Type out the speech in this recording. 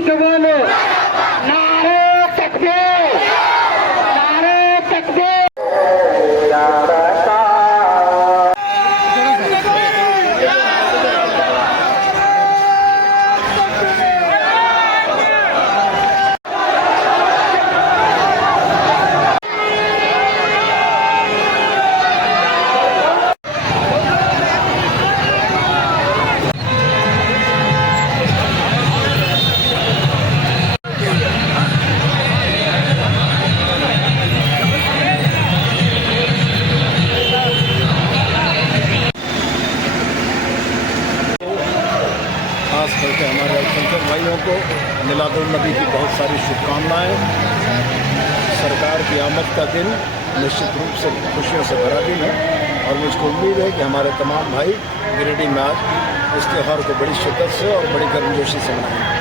ऊंच बोलो, नारे तकबीर, नारे तकबीर। खास करके हमारे अल्पसंख्यक भाइयों को मिलादुन्नबी की बहुत सारी शुभकामनाएं। सरकार की आमद का दिन निश्चित रूप से खुशियों से भरा दिन है और मुझको उम्मीद है कि हमारे तमाम भाई गिरिडीह में आज इस त्यौहार को बड़ी शिद्दत से और बड़ी गर्मजोशी से मनाएंगे।